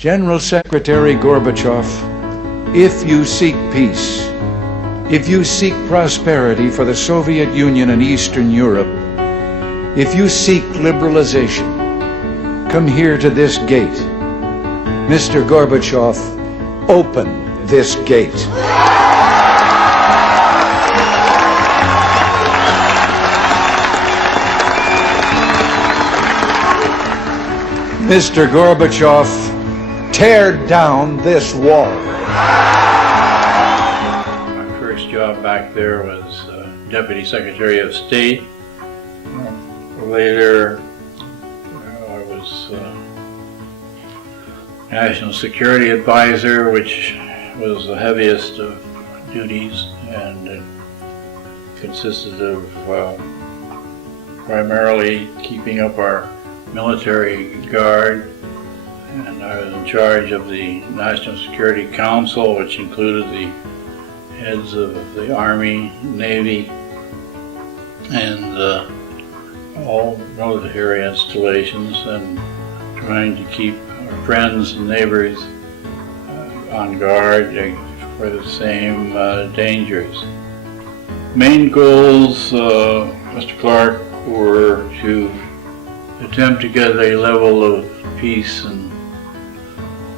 General Secretary Gorbachev, if you seek peace, if you seek prosperity for the Soviet Union and Eastern Europe, if you seek liberalization, come here to this gate. Mr. Gorbachev, open this gate. Mr. Gorbachev, tear down this wall. My first job back there was Deputy Secretary of State. Later, I was National Security Advisor, which was the heaviest of duties, and it consisted of primarily keeping up our military guard, and I was in charge of the National Security Council, which included the heads of the Army, Navy, and all military installations, and trying to keep our friends and neighbors on guard for the same dangers. Main goals, Mr. Clark, were to attempt to get a level of peace and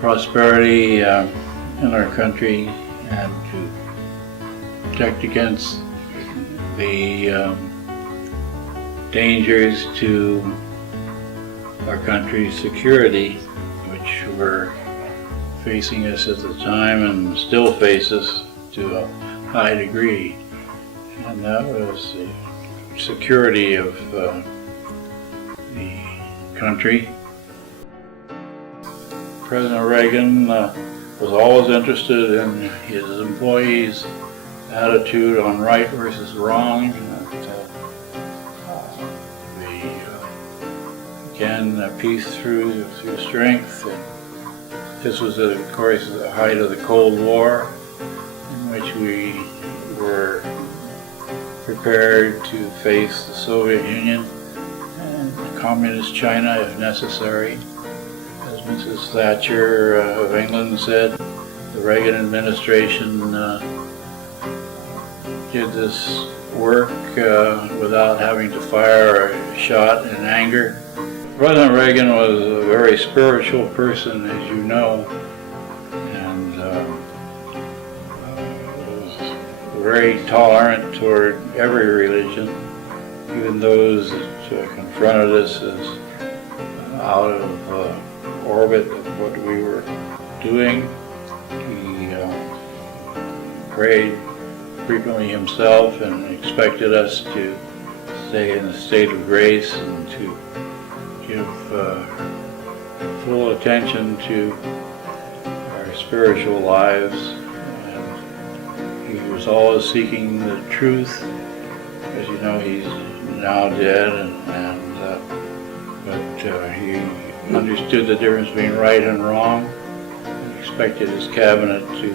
prosperity in our country, and to protect against the dangers to our country's security, which were facing us at the time and still face us to a high degree. And that was the security of the country. President Reagan was always interested in his employees' attitude on right versus wrong. Again, peace through strength. This was, of course, the height of the Cold War, in which we were prepared to face the Soviet Union and Communist China if necessary. As Mrs. Thatcher of England said, the Reagan administration did this work without having to fire a shot in anger. President Reagan was a very spiritual person, as you know, and was very tolerant toward every religion, even those that confronted us as out of orbit of what we were doing. He prayed frequently himself and expected us to stay in a state of grace and to give full attention to our spiritual lives. And he was always seeking the truth. As you know, he's now dead, but he understood the difference between right and wrong, and expected his cabinet to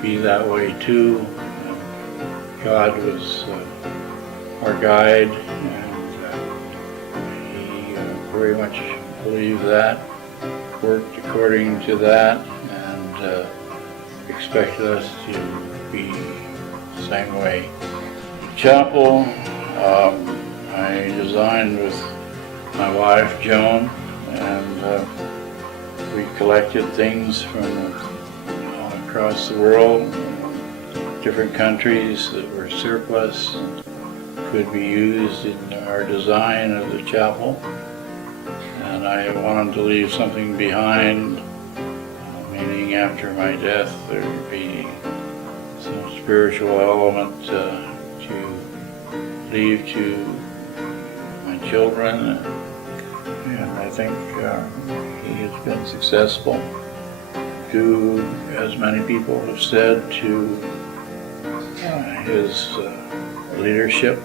be that way too. God was our guide, very much believed that, worked according to that, and expected us to be the same way. The chapel I designed with my wife Joan, and we collected things from all across the world, different countries that were surplus and could be used in our design of the chapel. And I wanted to leave something behind, meaning after my death there would be some spiritual element to leave to my children. And I think he has been successful, due, as many people have said, to his leadership,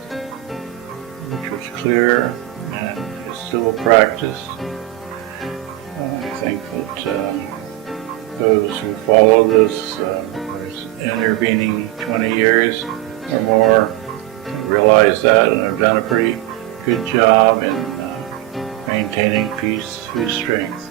which was clear and is still practiced. I think that those who followed this intervening 20 years or more realize that and have done a pretty good job in maintaining peace through strength.